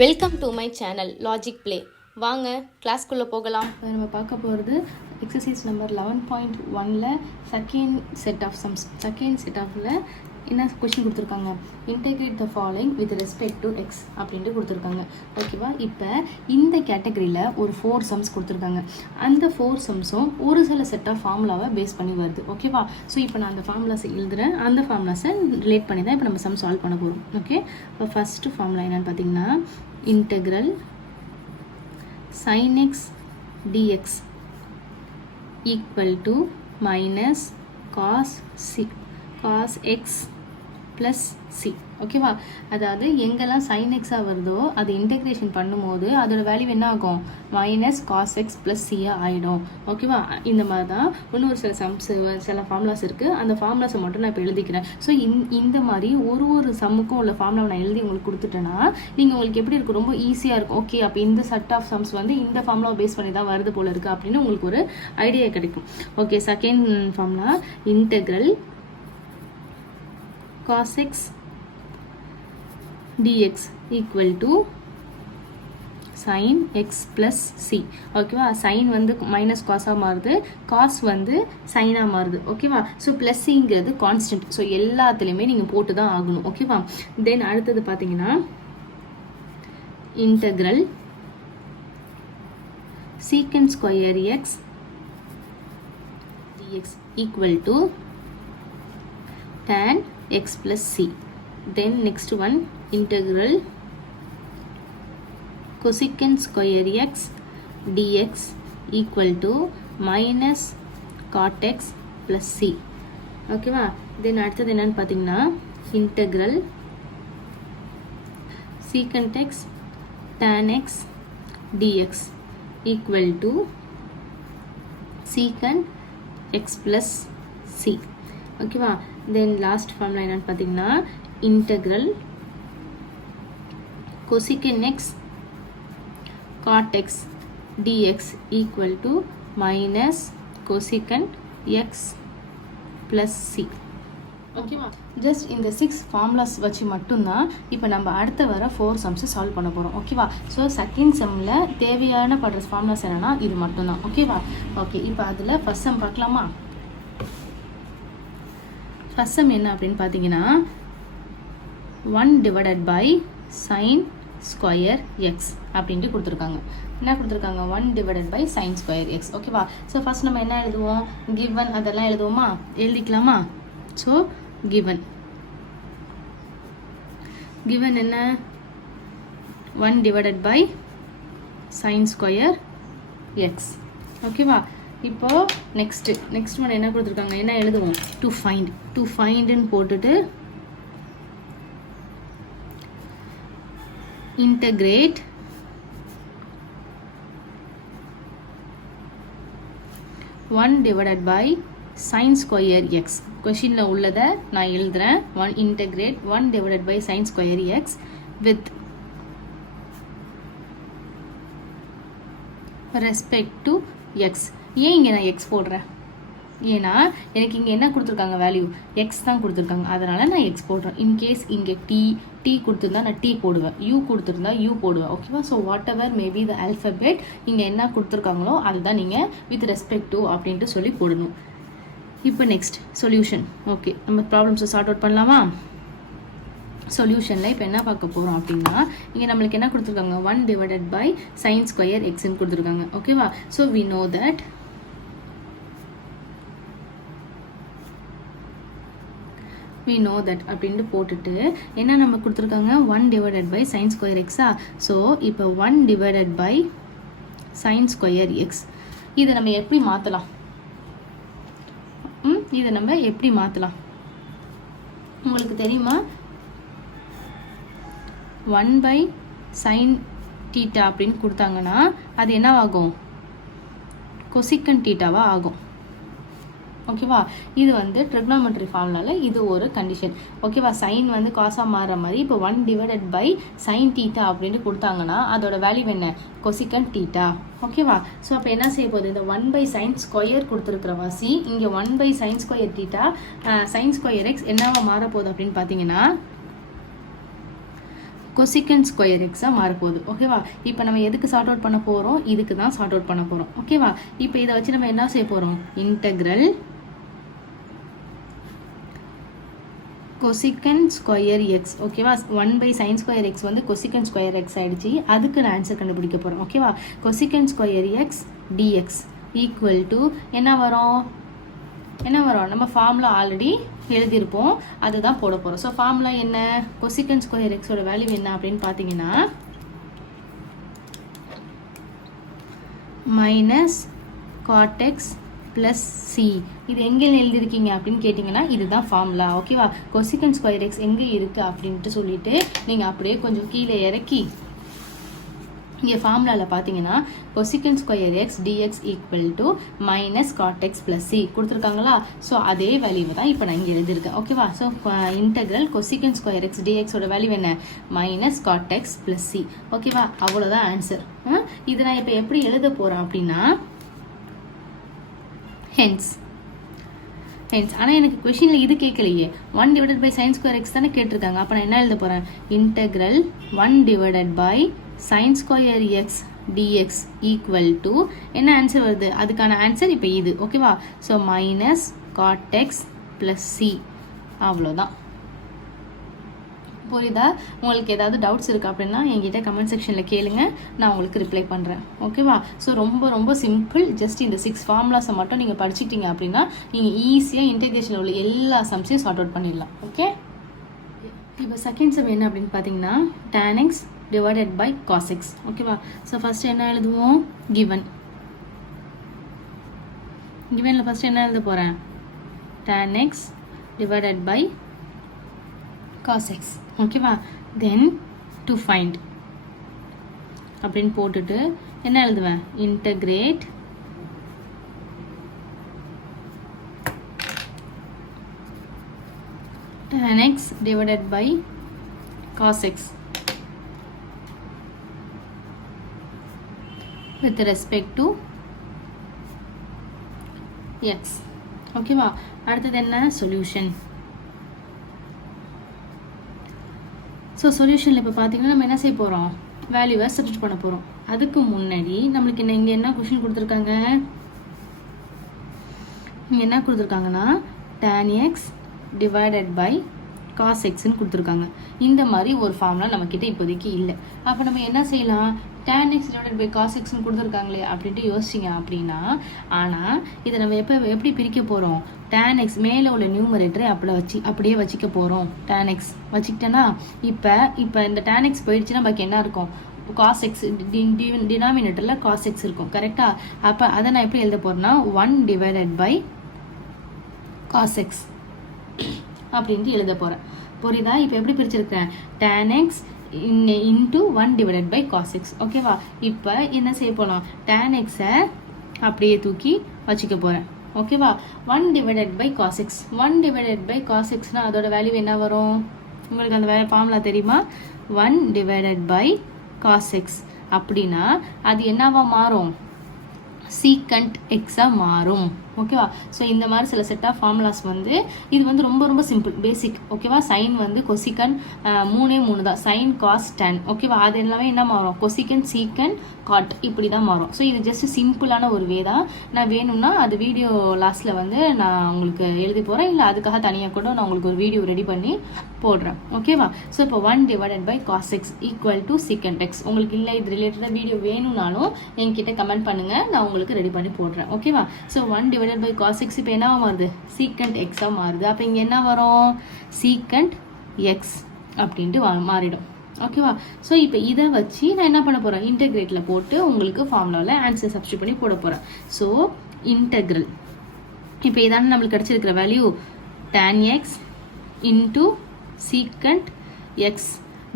Welcome to my channel logic play. வாங்க கிளாஸ்க்குள்ளே போகலாம். நம்ம பார்க்க போகிறது எக்ஸசைஸ் நம்பர் 11.1ல் செகண்ட் செட் ஆஃபில் என்ன கொஷின் கொடுத்துருக்காங்க, integrate the following with respect to X அப்படின்ட்டு கொடுத்துருக்காங்க. ஓகேவா, இப்போ இந்த கேட்டகரியில் ஒரு 4 சம்ஸ் கொடுத்துருக்காங்க. அந்த 4 சம்ஸும் ஒரு சில செட் ஆஃப் ஃபார்முலாவை பேஸ் பண்ணி வருது. ஓகேவா, ஸோ இப்போ நான் அந்த ஃபார்முலாஸை எழுதுகிறேன், அந்த ஃபார்முலாஸை ரிலேட் பண்ணி தான் இப்போ நம்ம சம் சால்வ் பண்ண போகிறோம். ஓகே, இப்போ ஃபஸ்ட்டு ஃபார்முலா என்னென்னு பார்த்தீங்கன்னா, integral sin x dx equal to minus cos x plus c. ஓகேவா, அதாவது எங்கெல்லாம் sin x வருதோ அது இன்டெகிரேஷன் பண்ணும்போது அதோட வேல்யூ என்ன ஆகும், மைனஸ் காஸ் எக்ஸ் ப்ளஸ் சியாக ஆகிடும். ஓகேவா, இந்த மாதிரி தான் இன்னும் ஒரு சில சம்ஸ் சில ஃபார்முலாஸ் இருக்குது. அந்த ஃபார்முலாஸை மட்டும் நான் இப்போ எழுதிக்கிறேன். ஸோ இந்த மாதிரி ஒரு சம்முக்கும் உள்ள ஃபார்முலாவை நான் எழுதி உங்களுக்கு கொடுத்துட்டேன்னா நீங்கள் உங்களுக்கு எப்படி இருக்கும், ரொம்ப ஈஸியாக இருக்கும். ஓகே, அப்போ இந்த செட் ஆஃப் சம்ஸ் வந்து இந்த ஃபார்முலாவை பேஸ் பண்ணி தான் வருது போல இருக்குது அப்படின்னு உங்களுக்கு ஒரு ஐடியா கிடைக்கும். Okay, second formula integral cos x dx equal to sin x plus c. ஓகேவா, சைன் வந்து மைனஸ் காஸாக மாறுது, காஸ் வந்து சைனாக மாறுது. ஓகேவா, ஸோ ப்ளஸ் சிங்கிறது கான்ஸ்டன்ட். ஸோ எல்லாத்துலேயுமே நீங்கள் போட்டு தான் ஆகணும். ஓகேவா, தென் அடுத்தது பார்த்தீங்கன்னா integral secant square x dx equal to tan x plus c. Then next one integral cosecant square x dx equal to minus cot x plus c. ஓகேவா, தென் அடுத்தது என்னன்னு பார்த்தீங்கன்னா integral secant x tan x dx equal to secant x plus c. ஓகேவா, then last formula என்னன்னு பார்த்தீங்கன்னா integral cosecant x cot x dx equal to minus cosecant x plus c. ஓகேவா, just இந்த 6 formulas வச்சு மட்டும்தான் இப்போ நம்ம அடுத்த வர 4 சம்ஸை சால்வ் பண்ண போகிறோம். ஓகேவா, ஸோ செகண்ட் செம்மில் தேவையான படுற ஃபார்முலாஸ் என்னென்னா இது மட்டும்தான். ஓகேவா, ஓகே, இப்போ அதில் ஃபர்ஸ்ட் சம் பார்க்கலாமா. ஃபர்ஸ்ட் சம் என்ன அப்படின்னு பார்த்தீங்கன்னா 1 divided by sin square x அப்படின்ட்டு கொடுத்துருக்காங்க. என்ன கொடுத்துருக்காங்க, 1 divided by sin square x. ஓகேவா, ஸோ ஃபர்ஸ்ட் நம்ம என்ன எழுதுவோம், given அதெல்லாம் எழுதுவோமா, எழுதிக்கலாமா. ஸோ given என்ன 1 divided by sin square x. ஓகேவா, இப்போ நெக்ஸ்ட் ஒன் என்ன கொடுத்துருக்காங்க, என்ன எழுதுவோம், டு ஃபைண்டுன்னு போட்டுட்டு integrate 1 divided by sin square x. கொஷினில் உள்ளதை நான் எழுதுகிறேன். Integrate 1 divided by sin square x with respect to x. ஏன் இங்கே நான் எக்ஸ் போடுறேன், ஏன்னா எனக்கு இங்கே என்ன கொடுத்துருக்காங்க, வேல்யூ எக்ஸ் தான் கொடுத்துருக்காங்க, அதனால் நான் எக்ஸ் போடுறேன். இன்கேஸ் இங்கே டி கொடுத்துருந்தா நான் டி போடுவேன், யூ கொடுத்துருந்தா யூ போடுவேன். ஓகேவா, so what ever maybe the alphabet இங்கே என்ன கொடுத்துருக்காங்களோ அதுதான் நீங்கள் வித் ரெஸ்பெக்ட் டு அப்படின்ட்டு சொல்லி போடணும். இப்போ நெக்ஸ்ட் சொல்யூஷன். ஓகே, நம்ம ப்ராப்ளம்ஸை சார்ட் அவுட் பண்ணலாமா. சொல்யூஷனில் இப்போ என்ன பார்க்க போகிறோம் அப்படின்னா, இங்கே நம்மளுக்கு என்ன கொடுத்துருக்காங்க, 1 divided by sin square xன்னு கொடுத்துருக்காங்க. ஓகேவா, ஸோ we know that அப்படின்ட்டு போட்டுட்டு என்ன நம்ம கொடுத்துருக்காங்க, 1 divided by sin square x-ஆ. ஸோ இப்போ 1 divided by sin square x இதை நம்ம எப்படி மாற்றலாம், உங்களுக்கு தெரியுமா, 1 by sin theta அப்படின்னு கொடுத்தாங்கன்னா அது என்ன ஆகும், cosecant theta-வா ஆகும். ஓகேவா, இது வந்து ட்ரிக்னாமெட்ரி ஃபார்முலாவில் இது ஒரு கண்டிஷன். ஓகேவா, சைன் வந்து காசாக மாறுற மாதிரி இப்போ 1 divided by sin theta அப்படின்ட்டு கொடுத்தாங்கன்னா அதோட வேல்யூ என்ன, cosecant theta. ஓகேவா, ஸோ அப்போ என்ன செய்ய போகுது, இந்த 1 by sin ஸ்கொயர் கொடுத்துருக்குற வாசி இங்கே 1 by sin square theta sin square x என்னவா மாற போகுது அப்படின்னு பார்த்தீங்கன்னா கொசிகன் ஸ்கொயர் எக்ஸாக மாறப்போகுது. ஓகேவா? இப்போ நம்ம எதுக்கு சார்ட் அவுட் பண்ண போகிறோம்? இதுக்கு தான் சார்ட் அவுட் பண்ண போகிறோம். ஓகேவா? இப்போ இதை வச்சு நம்ம என்ன செய்ய போகிறோம்? Integral cosecant square x. ஓகேவா? 1/sin ஸ்கொயர் எக்ஸ் வந்து கொசிகன் ஸ்கொயர் எக்ஸ் ஆகிடுச்சு. அதுக்கு நான் ஆன்சர் கண்டுபிடிக்க போகிறோம். ஓகேவா? Cosecant square x dx equal to என்ன வரும்? நம்ம ஃபார்முலா ஆல்ரெடி எழுதியிருப்போம், அதுதான் போட போகிறோம். ஸோ ஃபார்முலா என்ன? கொசிகன் ஸ்கொயர் எக்ஸோட வேல்யூ என்ன அப்படின்னு பார்த்தீங்கன்னா minus cot x plus C. இது எங்கே எழுதிருக்கீங்க அப்படின்னு கேட்டிங்கன்னா இதுதான் ஃபார்முலா. ஓகேவா? கொசிகன் ஸ்கொயர் எக்ஸ் எங்கே இருக்குது அப்படின்ட்டு சொல்லிட்டு நீங்கள் அப்படியே கொஞ்சம் கீழே இறக்கி இங்கே ஃபார்முலாவில் பார்த்தீங்கன்னா cosecant square x dx equal to minus cot x plus c கொடுத்துருக்காங்களா? ஸோ அதே வேல்யூவை தான் இப்போ நான் இங்கே எழுதியிருக்கேன். ஓகேவா? So integral cosecant square x டிஎக்ஸோட வேல்யூ என்ன? Minus cot x plus c. ஓகேவா? அவ்வளோதான் ஆன்சர். இதை நான் இப்போ எப்படி எழுத போகிறேன் அப்படின்னா ஹென்ஸ். ஆனால் எனக்கு கொஷினில் இது கேட்கலையே. 1/sin ஸ்கொயர் எக்ஸ் தானே கேட்டிருக்காங்க. அப்போ நான் என்ன எழுத போகிறேன்? Integral 1/sin square x dx equal to என்ன ஆன்சர் வருது? அதுக்கான ஆன்சர் இப்போ இது. ஓகேவா? So minus cot x plus C. அவ்வளோதான். புரியுதா? உங்களுக்கு ஏதாவது டவுட்ஸ் இருக்குது அப்படின்னா என்கிட்ட கமெண்ட் செக்ஷனில் கேளுங்க, நான் உங்களுக்கு ரிப்ளை பண்ணுறேன். ஓகேவா? ஸோ ரொம்ப ரொம்ப சிம்பிள். ஜஸ்ட் இந்த 6 ஃபார்முலாஸை மட்டும் நீங்கள் படிச்சிட்டிங்க அப்படின்னா நீங்கள் ஈஸியாக இன்டெகிரேஷனில் உள்ள எல்லா சம்ஸையும் சார்ட் அவுட் பண்ணிடலாம். ஓகே? இப்போ செகண்ட் சம் என்ன அப்படின்னு பார்த்தீங்கன்னா tan x divided by cos x. ஓகேவா? ஸோ ஃபஸ்ட்டு என்ன எழுதுவோம்? கிவனில் ஃபஸ்ட்டு என்ன எழுத போகிறேன்? tan x divided by cos x. ஓகேவா? தென் டு ஃபைண்ட் அப்படின்னு போட்டுட்டு என்ன எழுதுவேன்? Integrate tan x divided by cos x with respect to x. ஓகேவா? அடுத்தது என்ன? சொல்யூஷன். ஸோ சொல்யூஷனில் இப்போ பார்த்தீங்கன்னா நம்ம என்ன செய்ய போகிறோம்? வேல்யூவை சப்ஸ்டிட்யூட் பண்ண போகிறோம். அதுக்கு முன்னாடி நம்மளுக்கு இங்கே என்ன கொஷின் கொடுத்துருக்காங்க? இங்கே என்ன கொடுத்துருக்காங்கன்னா tan x divided by cos xன்னு கொடுத்துருக்காங்க. இந்த மாதிரி ஒரு ஃபார்முலா நம்மக்கிட்ட இப்போதைக்கு இல்லை. அப்போ நம்ம என்ன செய்யலாம்? tan x divided by cos xன்னு கொடுத்துருக்காங்களே அப்படின்ட்டு யோசிச்சிங்க அப்படின்னா, ஆனால் இதை நம்ம எப்படி பிரிக்க போகிறோம்? tan x மேலே உள்ள நியூமரேட்டரை அப்படியே வச்சுக்க போகிறோம். tan x வச்சுக்கிட்டேன்னா இப்போ இந்த tan x போயிடுச்சுன்னா பாக்கி என்ன இருக்கும்? cos x டினாமினேட்டரில் cos x இருக்கும். கரெக்டாக? அப்போ அதை நான் எப்படி எழுத போகிறேன்னா 1 டிவைடட் பை cos x அப்படின்ட்டு எழுத போகிறேன். புரியுதா? இப்போ எப்படி பிரிச்சிருக்கேன்? tan x into 1 divided by cos x. ஓகேவா? இப்போ என்ன செய்ய போகலாம்? tan x-ஐ அப்படியே தூக்கி வச்சுக்க போகிறேன். ஓகேவா? 1 divided by cos x. 1 divided by cos x-னா அதோட வேல்யூ என்ன வரும்? உங்களுக்கு அந்த ஃபார்முலா தெரியுமா? 1 டிவைடட் பை cos x அப்படின்னா அது என்னவா மாறும்? சீக்கண்ட் எக்ஸாக மாறும். ஓகேவா? ஸோ இந்த மாதிரி சில செட் ஆஃப் ஃபார்முலாஸ் வந்து இது வந்து ரொம்ப ரொம்ப சிம்பிள் பேசிக். ஓகேவா? சைன் வந்து கொசிகன் 3 தான். Sine cos tan. ஓகேவா? அது எல்லாமே என்ன மாறும்? கொசிகன் சீக்கன் காட் இப்படி தான் மாறும். ஸோ இது ஜஸ்ட் சிம்பிளான ஒரு வே தான். நான் வேணும்னா அது வீடியோ லாஸ்ட்டில் வந்து நான் உங்களுக்கு எழுதி போகிறேன், இல்லை அதுக்காக தனியாக கூட நான் உங்களுக்கு ஒரு வீடியோ ரெடி பண்ணி போடுறேன். ஓகேவா? ஸோ இப்போ 1 divided by cos x equal to secant x. உங்களுக்கு இல்லை இது ரிலேட்டடாக வீடியோ வேணும்னாலும் என்கிட்ட கமெண்ட் பண்ணுங்கள், நான் உங்களுக்கு ரெடி பண்ணி போடுறேன். ஓகேவா? So 1 divided by cos x இப்போ என்னவா மாறுது? சீக்கண்ட் எக்ஸாக மாறுது. அப்போ இங்கே என்ன வரும்? சீக்கண்ட் எக்ஸ் அப்படின்ட்டு மாறிடும். ஓகேவா? ஸோ இப்போ இதை வச்சு நான் என்ன பண்ண போகிறேன்? இன்டெகிரேட்டில் போட்டு உங்களுக்கு ஃபார்முலாவில் ஆன்சர் சப்ஸ்டிட்யூட் பண்ணி போட போகிறேன். ஸோ இன்டெக்ரல் இப்போ இதான நம்மளுக்கு கிடச்சிருக்கிற value tan x into secant x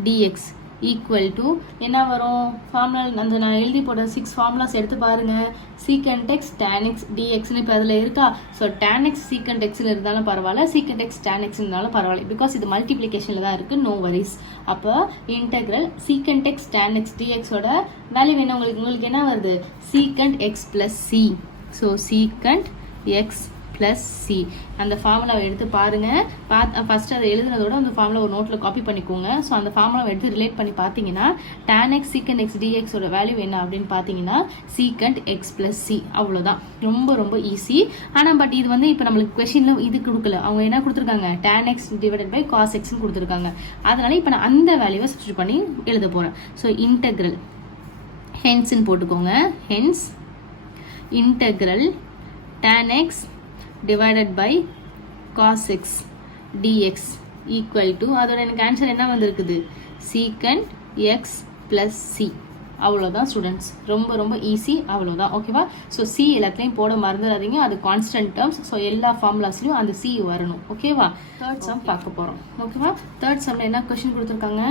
dx equal to என்ன வரும்? ஃபார்முலா அந்த நான் எழுதி போட்ட 6 ஃபார்முலாஸ் எடுத்து பாருங்கள். சீக்கண்ட் எக்ஸ் tan x dxன்னு இப்போ அதில் இருக்கா? ஸோ tan x சீக்கண்ட் எக்ஸில் இருந்தாலும் பரவாயில்ல, சீக்கண்ட் எக்ஸ் tan x இருந்தாலும் பரவாயில்ல, பிகாஸ் இது மல்டிப்ளிகேஷனில் தான் இருக்குது. No worries. அப்போ integral secant x tan x dxோட வேல்யூ என்ன? உங்களுக்கு என்ன வருது? Secant x plus c. So secant x plus c. அந்த ஃபார்முலாவை எடுத்து பாருங்கள். ஃபஸ்ட்டு அதை எழுதுனதோட அந்த ஃபார்முலா ஒரு நோட்டில் காப்பி பண்ணிக்கோங்க. ஸோ அந்த ஃபார்முலாவை எடுத்து ரிலேட் பண்ணி பார்த்தீங்கன்னா tan x secant x dxோட வேல்யூ என்ன அப்படின்னு பார்த்தீங்கன்னா secant x ப்ளஸ் சி. அவ்வளோதான். ரொம்ப ரொம்ப ஈஸி. ஆனால் பட் இது வந்து இப்போ நம்மளுக்கு கொஷினில் இது கொடுக்கல. அவங்க என்ன கொடுத்துருக்காங்க, tan x divided by cos xன்னு கொடுத்துருக்காங்க. அதனால இப்போ நான் அந்த வேல்யூவை சப்ஸ்டியூட் பண்ணி எழுத போகிறேன். ஸோ இன்டெக்ரல் ஹென்ஸ்ன்னு போட்டுக்கோங்க. Hence integral tan x divided by cos x dx equal to அதோட எனக்கு ஆன்சர் என்ன வந்திருக்குது, secant x plus c. அவ்வளோதான் ஸ்டூடெண்ட்ஸ். ரொம்ப ரொம்ப ஈஸி. அவ்வளோதான். ஓகேவா? ஸோ சி எல்லாத்துலேயும் போட மறந்துடாதீங்க. அது கான்ஸ்டன்ட் டேர்ம்ஸ். ஸோ எல்லா ஃபார்முலாஸ்லையும் அந்த சி வரணும். ஓகேவா? தேர்ட் சம் பார்க்க போகிறோம். ஓகேவா? தேர்ட் சம்மில் என்ன கொஸ்டின் கொடுத்துருக்காங்க,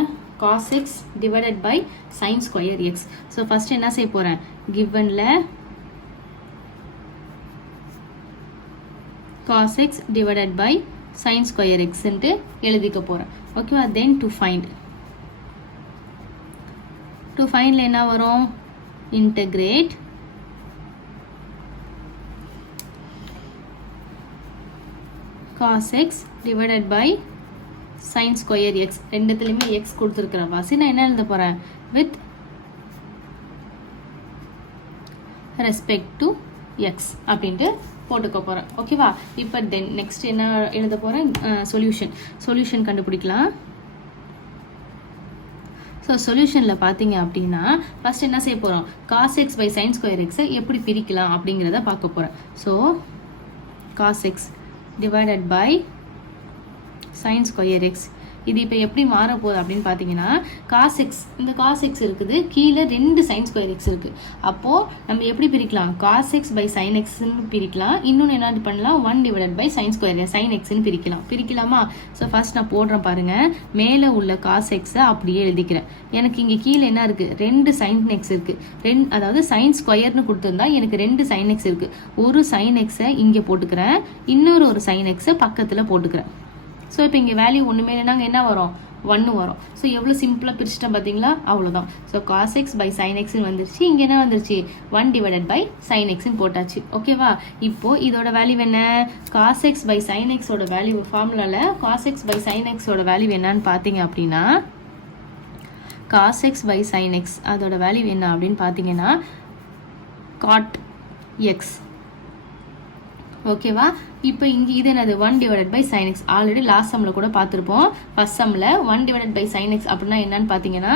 cos x divided by sin square x. So first என்ன செய்ய போகிறேன், கிவனில் cos x divided by sin square x ன்ட்டு எழுதிக்க போகிறேன். ஓகேவா? தென் டு ஃபைண்ட் என்ன வரும், integrate cos x divided by sin square x. ரெண்டுத்துலையுமே x கொடுத்துருக்கிற வாசி நான் என்ன எழுத போகிறேன், with respect to x அப்படின்ட்டு போட்டுக்க போகிறேன். ஓகேவா? இப்போ தென் நெக்ஸ்ட் என்ன எழுத போகிறேன், சொல்யூஷன் கண்டுபிடிக்கலாம். ஸோ சொல்யூஷனில் பார்த்தீங்க அப்படின்னா ஃபஸ்ட் என்ன செய்ய போகிறோம், cos x by sin square x எப்படி பிரிக்கலாம் அப்படிங்கிறத பார்க்க போகிறேன். So cos x divided by sin square x இது இப்போ எப்படி மாற போகுது அப்படின்னு பார்த்தீங்கன்னா cos x, இந்த cos x இருக்குது, கீழே 2 sin square x இருக்குது. அப்போது நம்ம எப்படி பிரிக்கலாம், cos x by sin xன்னு பிரிக்கலாம். இன்னொன்று என்ன பண்ணலாம், 1 divided by sin square sin xன்னு பிரிக்கலாமா? ஸோ ஃபர்ஸ்ட் நான் போடுறேன் பாருங்கள். மேலே உள்ள cos x அப்படியே எழுதிக்கிறேன். எனக்கு இங்கே கீழே என்ன இருக்குது, 2 sin x இருக்குது. அதாவது sin ஸ்கொயர்னு கொடுத்துருந்தா எனக்கு 2 sin x இருக்குது. ஒரு sin x இங்கே போட்டுக்கிறேன், இன்னொரு sin x பக்கத்தில் போட்டுக்கிறேன். ஸோ இப்போ இங்கே வேல்யூ ஒன்றுமே இல்லைனாங்க என்ன வரும், 1 வரும். ஸோ எவ்வளோ சிம்பிளாக பிரிச்சுட்டேன் பார்த்தீங்களா? அவ்வளோதான். So cos x by sin xன்னு வந்துருச்சு. இங்கே என்ன வந்துருச்சு, 1 divided by sin xன்னு போட்டாச்சு. ஓகேவா? இப்போது இதோட வேல்யூ என்ன, cos x by sin xோட வேல்யூ ஃபார்முலாவில் cos x by sin xோட வேல்யூ என்னன்னு பார்த்தீங்க அப்படின்னா cos x by sin x அதோட வேல்யூ என்ன அப்படின்னு பார்த்தீங்கன்னா cot x. ஓகேவா? இப்போ இங்கே இது என்னது, 1 divided by sin x. Already last சம்மில் கூட பார்த்துருப்போம். ஃபர்ஸ்ட் சம்மில் 1 divided by sin x அப்படின்னா என்னன்னு பார்த்தீங்கன்னா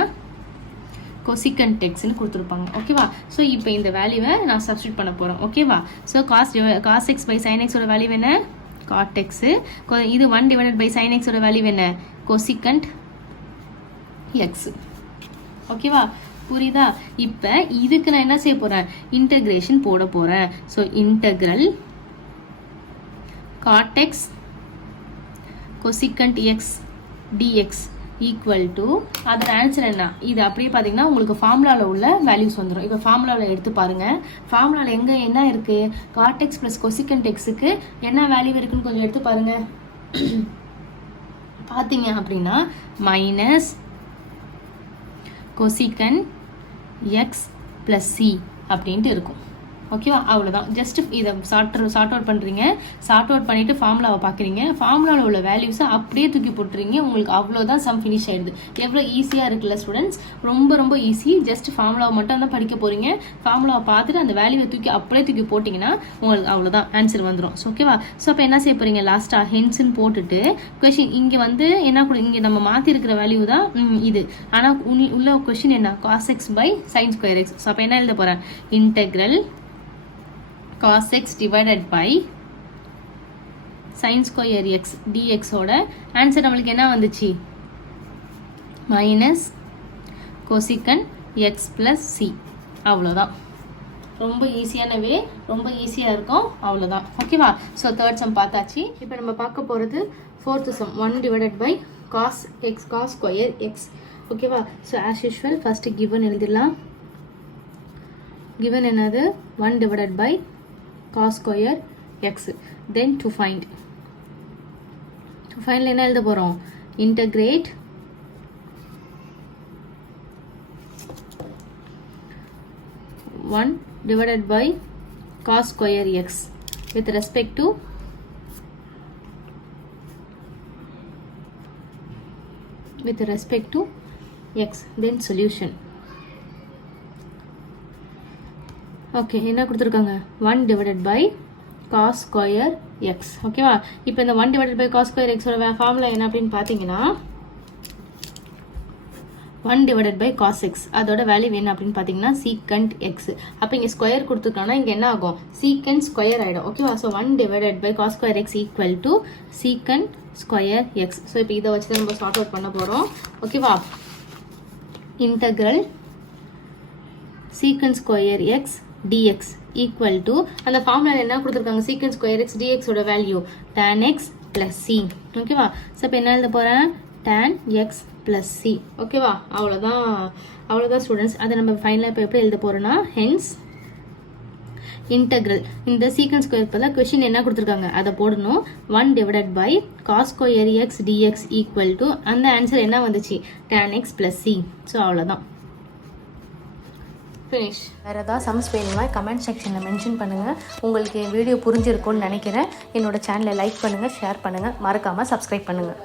cosecant xன்னு கொடுத்துருப்பாங்க. ஓகேவா? ஸோ இப்போ இந்த வேல்யூவை நான் சப்ஸ்டியூட் பண்ண போகிறேன். ஓகேவா? So cos x by sin xோட வேல்யூ என்ன, cot x. இது 1 divided by sin xோட வேல்யூ என்ன, cosecant x. ஓகேவா? புரியுதா? இப்போ இதுக்கு நான் என்ன செய்ய போகிறேன், இன்டகிரேஷன் போட போகிறேன். So integral cot x cosecant x dx equal to அதோட ஆன்சர் என்ன, இது அப்படியே பார்த்தீங்கன்னா உங்களுக்கு ஃபார்முலாவில் உள்ள வேல்யூஸ் வந்துடும். இப்போ ஃபார்முலாவில் எடுத்து பாருங்கள். ஃபார்முலாவில் எங்கே என்ன இருக்குது, cot x ப்ளஸ் cosecant xக்கு என்ன வேல்யூ இருக்குன்னு கொஞ்சம் எடுத்து பாருங்கள். பார்த்தீங்க அப்படின்னா minus cosecant x plus c அப்படின்ட்டு இருக்கும். ஓகேவா? அவ்வளோதான். ஜஸ்ட் இதை சார்ட் அவுட் பண்ணுறீங்க. சார்ட் அவுட் பண்ணிவிட்டு ஃபார்முலாவை பார்க்குறீங்க. ஃபார்முலாவில் உள்ள வேல்யூஸை அப்படியே தூக்கி போட்டுறீங்க. உங்களுக்கு அவ்வளோதான் சம் ஃபினிஷ் ஆகிடுது. எவ்வளோ ஈஸியாக இருக்குல்ல ஸ்டூடெண்ட்ஸ்? ரொம்ப ரொம்ப ஈஸி. ஜஸ்ட் ஃபார்முலாவை மட்டும் தான் படிக்க போகிறீங்க. ஃபார்முலாவை பார்த்துட்டு அந்த வேல்யூவை அப்படியே தூக்கி போட்டிங்கன்னா உங்களுக்கு அவ்வளோதான் ஆன்சர் வந்துடும். ஸோ ஓகேவா? ஸோ அப்போ என்ன செய்ய போகிறீங்க, லாஸ்ட்டாக ஹென்ஸ்ன்னு போட்டுட்டு கொஷின் இங்கே வந்து என்ன இங்கே நம்ம மாற்றிருக்கிற வேல்யூ தான் இது. ஆனால் உள்ள கொஷின் என்ன, cos x by sin square x. So அப்போ என்ன எழுத போகிறேன், integral cos x divided by sin square x dx ஓட ஆன்சர் நம்மளுக்கு என்ன வந்துச்சு, minus cosecant x plus c. அவ்வளோதான். ரொம்ப ஈஸியானவே, ரொம்ப ஈஸியாக இருக்கும். அவ்வளோதான். ஓகேவா? ஸோ தேர்ட் சம் பார்த்தாச்சு. இப்போ நம்ம பார்க்க போகிறது fourth some, 1 divided by cos square x. ஓகேவா? So as usual first given எழுதிடலாம். கிவன் என்னது, 1 divided by cos square x. then to find என்ன எழுத போகிறோம், integrate (1 divided by cos square x with respect to with respect to x, then solution. Okay, என்ன கொடுத்துருக்காங்க? 1 divided by cos square x. ஓகேவா? இப்போ இந்த 1 divided by cos square x ஓட formula என்ன அப்படின்னு பார்த்தீங்கன்னா 1 divided by cos x. அதோட வேல்யூ என்ன அப்படின்னு பார்த்தீங்கன்னா secant x. அப்போ இங்கே ஸ்கொயர் கொடுத்துருக்காங்கன்னா இங்கே என்ன ஆகும்? secant ஸ்கொயர் ஆகிடும். ஓகேவா? So 1 divided by cos square x equal to secant square x. So இப்போ இதை வச்சு தான் நம்ம சார்ட் அவுட் பண்ண போகிறோம். ஓகேவா? Integral secant square x dx equal to அந்த ஃபார்முலா என்ன கொடுத்துருக்காங்க? secant square x dx ஓட value tan x plus c. ஓகேவா? ஸோ இப்போ என்ன எழுத போகிறேன்? tan x plus c. ஓகேவா? அவ்வளோதான் ஸ்டூடெண்ட்ஸ். அதை நம்ம ஃபைனலாக இப்போ எப்படி எழுத போகிறோன்னா ஹென்ஸ் இன்டகிரல் இந்த secant square பதிலாக கொஷின் என்ன கொடுத்துருக்காங்க அதை போடணும். 1 divided by cos square x dx equal to அந்த ஆன்சர் என்ன வந்துச்சு? tan x plus c. So அவ்வளோதான், ஃபினிஷ். வேறு ஏதாவது சம்ஸ் வேணுமா கமெண்ட் செக்ஷனில் மென்ஷன் பண்ணுங்கள். உங்களுக்கு என் வீடியோ புரிஞ்சிருக்கும்னு நினைக்கிறேன். என்னோட சேனலை லைக் பண்ணுங்கள், ஷேர் பண்ணுங்கள், மறக்காமல் சப்ஸ்கிரைப் பண்ணுங்கள்.